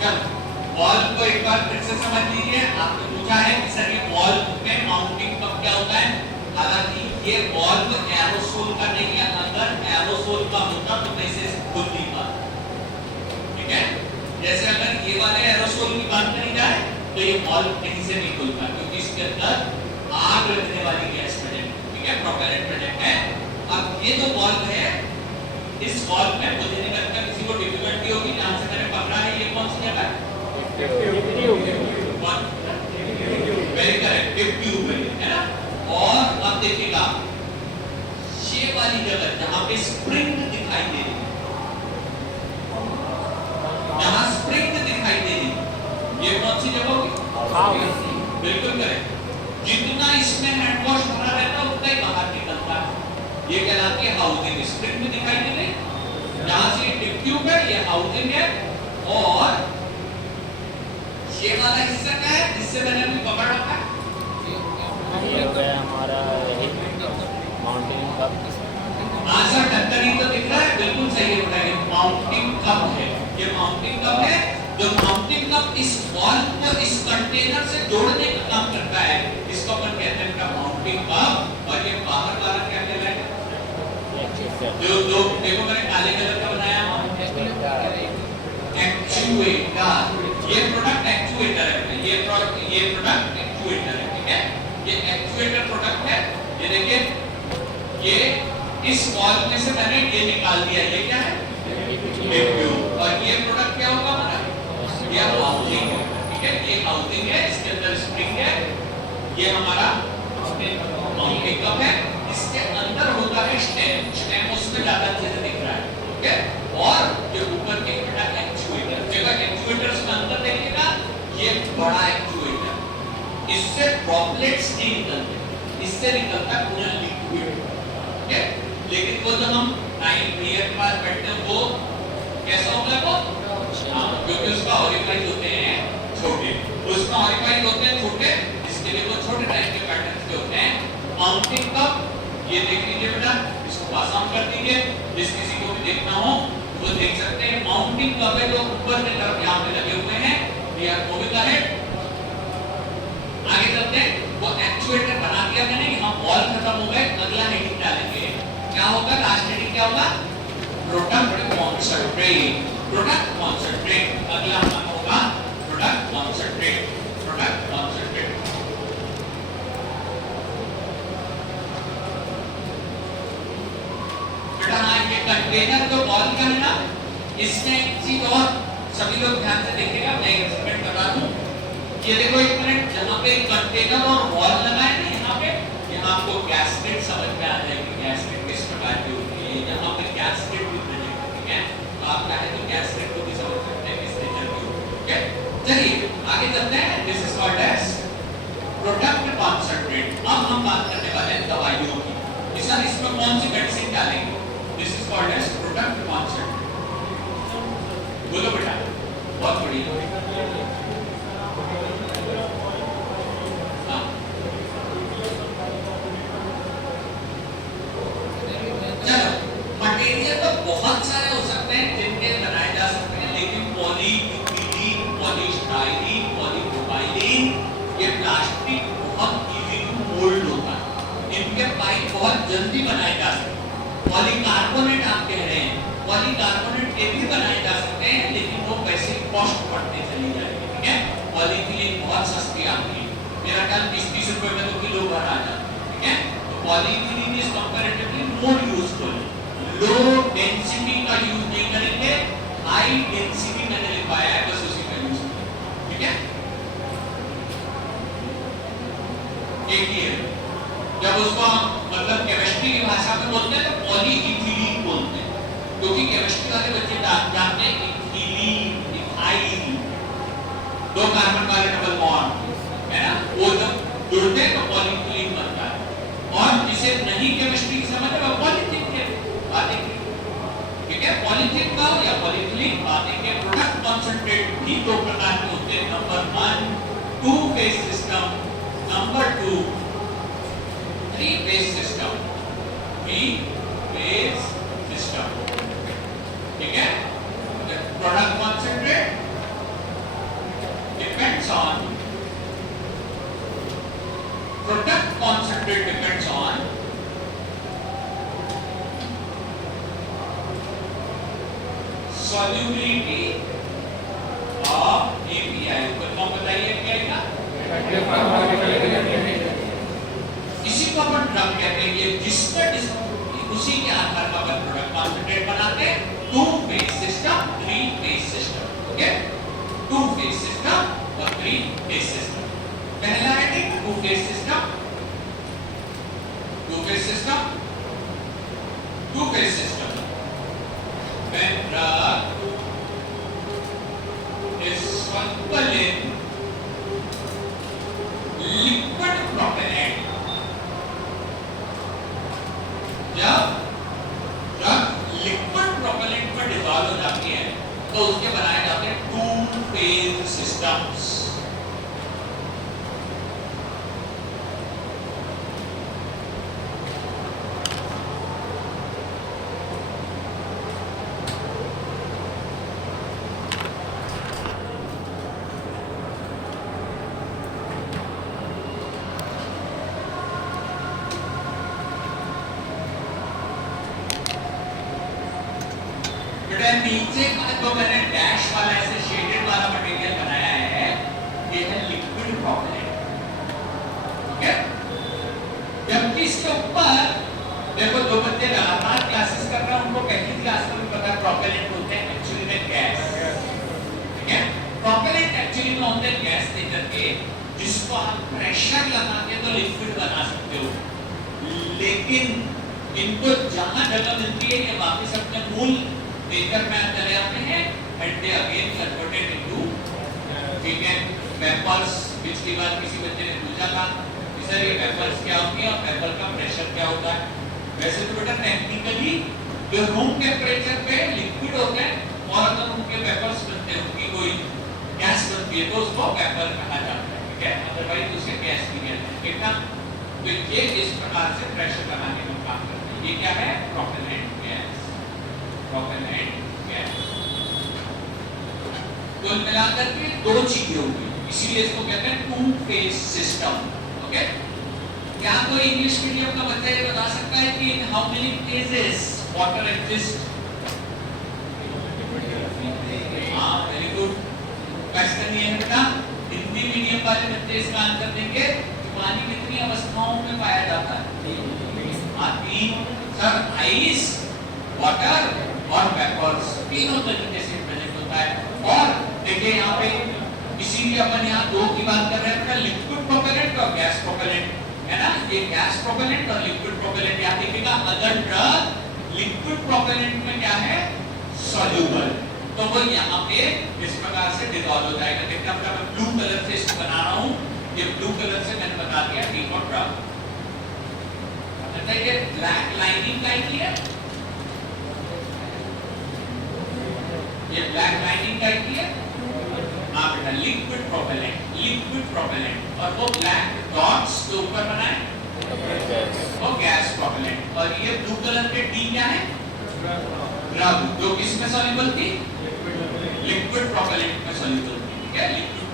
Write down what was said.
चलो वॉल्व को एक बार फिर से समझ लीजिए। आपने पूछा है कि सर ये वॉल्व में माउंटिंग कप क्या होता है। हालांकि ये वॉल्व एरोसोल का नहीं है, अगर एरोसोल का होता तो कैसे खुल नहीं पाता, ठीक है। जैसे अगर ये वाले एरोसोल की बात करी जाए तो ये वॉल्व कहीं से नहीं खुलता, क्योंकि इसके अंदर आग लगने वाली गैस प्रेजेंट, ठीक है, प्रोपेलेंट प्रेजेंट है। अब ये जो वॉल्व है, इस वॉल्व में मुझे नहीं लगता किसी को डिफिकल्टी होगी। जहां से मैंने पकड़ा है ये कौन सी जगह है, वेरी करेक्ट, टिप ट्यूब है ना। और अब देखिएगा ये वाली जगह जहां पे स्प्रिंग दिखाई दे रही है, जहां स्प्रिंग दिखाई दे रही है, ये कौन सी जगह होगी, बिल्कुल करेक्ट। जितना इसमें हैंड वॉश भरा रहता है उतना ही बाहर निकलता है, ये कहलाती है हाउसिंग। स्प्रिंग में दिखाई दे रही, जहां से टिप ट्यूब है ये हाउसिंग है। और ये वाला हिस्सा क्या है जिससे मैंने अभी पकड़ रखा है, ये हमारा माउंटेन कप। आंसर ढक्कन ही तो दिख रहा है, बिल्कुल सही है बेटा, ये माउंटिंग कप है। ये माउंटिंग कप है। जो माउंटिंग कप इस वॉल्व को इस कंटेनर से जोड़ने का काम करता है, इसको अपन कहते हैं बेटा माउंटिंग कप। और ये बाहर वाला क्या कहलाएगा, जो जो देखो मैंने काले कलर का बनाया हुआ एक्चुएटर। ये प्रोडक्ट एक्चुएटर है, ये प्रोडक्ट एक्चुएटर है, ठीक है। ये एक्चुएटर प्रोडक्ट है। ये देखिए ये इस वॉल्व में से मैंने ये निकाल दिया, ये क्या है, ट्यूब। और ये प्रोडक्ट क्या होगा हमारा, ये हाउसिंग है, ठीक है। ये हाउसिंग है, इसके अंदर स्प्रिंग है। ये हमारा माउंटिंग कप है। इसके अंदर होता है स्टेम, स्टेम उसमें ज्यादा अच्छे से दिख रहा है, ठीक है। और जो ऊपर के बेटा एक्चुएटर, जगह एक्चुएटर्स में अंदर देखिएगा, ये बड़ा एक्चुएटर, इससे ड्रॉपलेट्स नहीं निकलते, इससे निकलता है पूरा लिक्विड, ठीक है। लेकिन वो जब हम 9 ईयर के बाद बैठते हैं वो कैसा होगा वो, क्योंकि उसका ऑरिफाइज होते हैं छोटे, उसका ऑरिफाइज होते हैं छोटे, इसके लिए वो छोटे टाइप के पैटर्न्स के होते हैं। माउंटिंग कप ये देख लीजिए बेटा, इसको पास ऑन कर दीजिए, जिस किसी को भी देखना हो वो देख सकते हैं। माउंटिंग कप है जो ऊपर की तरफ यहाँ पे लगे हुए हैं, वी आर मूविंग अहेड। आगे चलते हैं। वो एक्चुएटर बना दिया मैंने, यहाँ वॉल खत्म हो गए, अगला हेडिंग डालेंगे। क्या होगा लास्ट हेडिंग, क्या होगा, प्रोडक्ट कॉन्सेंट्रेट, प्रोडक्ट कॉन्सेंट्रेट। अगला हमारा होगा प्रोडक्ट कॉन्सेंट्रेट, प्रोडक्ट कॉन्सेंट्रेट। बेटा हाँ, ये कंटेनर जो वॉल का है ना, इसमें एक चीज और सभी लोग ध्यान से देखिएगा, मैं एक्सपेरिमेंट बता दूं। ये देखो एक मिनट, जहां पे कंटेनर और वॉल लगा है ना, यहाँ पे, यहाँ आपको गैस्केट समझ में आ जाएगी, गैस्केट किस प्रकार की होती है। यहाँ पे गैस्केट भी प्रेजेंट है, ठीक है। तो आप चाहे तो गैस्केट को भी समझ सकते हैं किस नेचर की होती है, ठीक है। चलिए आगे चलते हैं। This is called as product concentrate. अब हम बात करने वाले हैं दवाइयों की। सर इसमें कौन सी मेडिसिन डालेंगे, this is called as product concentrate. बोलो बेटा, बहुत बढ़िया। चलो मटेरियल तो बहुत सारे हो सकते हैं जिनके बनाए जा सकते हैं, लेकिन पॉलीइथिलीन, पॉलीस्टाइरीन, पॉलीप्रोपाइलीन, ये प्लास्टिक बहुत इजी टू मोल्ड होता है, इनके पाइप बहुत जल्दी बनाए जा सकते हैं। पॉलीकार्बोनेट आप कह रहे हैं, पॉलीकार्बोनेट के भी बनाए जा सकते हैं, लेकिन वो पैसे कॉस्ट बढ़ते चली जाएगी, ठीक है। पॉलीइथिलीन बहुत सस्ती आती है, मेरा ख्याल 20-30 रुपए में तो किलो भर आ जाता है, ठीक है। तो polyethylene is comparatively more useful. Low density का यूज नहीं करेंगे, हाई डेंसिटी मैंने लिखवाया है, बस उसी का यूज करेंगे, ठीक है। एक ही है, जब उसको मतलब केमिस्ट्री की भाषा में बोलते हैं तो पॉलीइथिलीन बोलते हैं, क्योंकि केमिस्ट्री वाले बच्चे जानते हैं इथिलीन, इथाइल, 2 कार्बन वाले डबल बॉन्ड है ना, वो जब जुड़ते हैं तो पॉलीइथिलीन बनता है। और जिसे नहीं केमिस्ट्री समझ है वो पॉलीथिन के बातें, ठीक है। पॉलीथिन का या पॉलीइथिलीन बातें के। प्रोडक्ट कॉन्सेंट्रेट भी 2 प्रकार के होते हैं। Number 1 2 phase system, number 2 3 phase system, 3 phase system, ठीक है। Product concentrate on product concentrate depends on solubility of API। कौन बताइए API का? इसी को अपन ड्रग कहते हैं। ये जिसका उसी के आधार पर अपन प्रोडक्ट कॉन्सेंट्रेट बनाते हैं। 2 phase system, 3 phase system. Okay, 2 phase system और 3 फेज सिस्टम। पहला है 2 phase system. 2 phase system, 2 phase system when drug is soluble in liquid propellant। जब ड्रग लिक्विड प्रोपेलेंट में डिसॉल्व हो जाती है तो उसके बनाए जाते हैं 2 फेज सिस्टम्स। नीचे का जो मैंने डैश वाला ऐसे शेडेड वाला मटेरियल बनाया है ये है लिक्विड प्रोपेलेंट। ओके, जबकि इसके ऊपर देखो दो बच्चे लगातार क्लासेस कर रहे हैं, उनको पहली क्लास में पता है प्रोपेलेंट होते हैं एक्चुअली में गैस। ठीक है, प्रोपेलेंट एक्चुअली में होते हैं गैस नेचर के, जिसको आप प्रेशर लगा के तो लिक्विड बना सकते हो, लेकिन इनको जहां जगह मिलती है ये वापस अपने मूल नेचर में चले जाते हैं and they again converted into ठीक है वेपर्स। पिछली बार किसी बच्चे ने पूछा था कि सर ये वेपर्स क्या होती है और वेपर का प्रेशर क्या होता है। वैसे तो बेटा टेक्निकली जो रूम टेम्परेचर पे लिक्विड होते हैं और अगर उनके वेपर्स बनते हैं, उनकी कोई गैस बनती है तो उसको वेपर कहा जाता है। ठीक है, अदरवाइज उसे गैस भी कहते हैं। ठीक है, तो ये इस प्रकार से प्रेशर लगाने का काम करते हैं। ये क्या है? Propellant gas. प्रोपेलेंट गैस कुल मिलाकर के 2 चीजें होंगी, इसीलिए इसको कहते हैं 2 फेज सिस्टम। ओके, क्या कोई इंग्लिश मीडियम का बच्चा ये बता सकता है कि in how many phases water exist? हाँ, वेरी गुड क्वेश्चन। ये है बेटा, हिंदी मीडियम वाले बच्चे इसका आंसर देंगे कि पानी कितनी अवस्थाओं में पाया जाता है? 3। सर आइस, वाटर और वेपर्स तीनों तरीके से प्रेजेंट होता है। और देखिए यहाँ पे इसीलिए अपन यहाँ 2 की बात कर रहे हैं, लिक्विड प्रोपेलेंट और गैस प्रोपेलेंट, है ना। ये गैस प्रोपेलेंट और लिक्विड प्रोपेलेंट यहाँ देखिएगा। अगर ड्रग लिक्विड प्रोपेलेंट में क्या है? सॉल्यूबल, तो वो यहाँ पे इस प्रकार से डिसॉल्व हो जाएगा। देखिए मैं ब्लू कलर से इसको बना रहा हूँ, ये ब्लू कलर से मैंने बता दिया टी फॉर ड्रग। ये ब्लैक लाइनिंग का ही है, ये ब्लैक लाइनिंग का ही है। हाँ बेटा, लिक्विड प्रोपेलेंट, लिक्विड प्रोपेलेंट। और वो ब्लैक डॉट्स जो ऊपर बनाए वो गैस प्रोपेलेंट। और ये ब्लू कलर के टी क्या है? ड्रग, जो किसमें सॉल्युबल थी? लिक्विड प्रोपेलेंट में सॉल्युबल थी। ठीक है, लिक्विड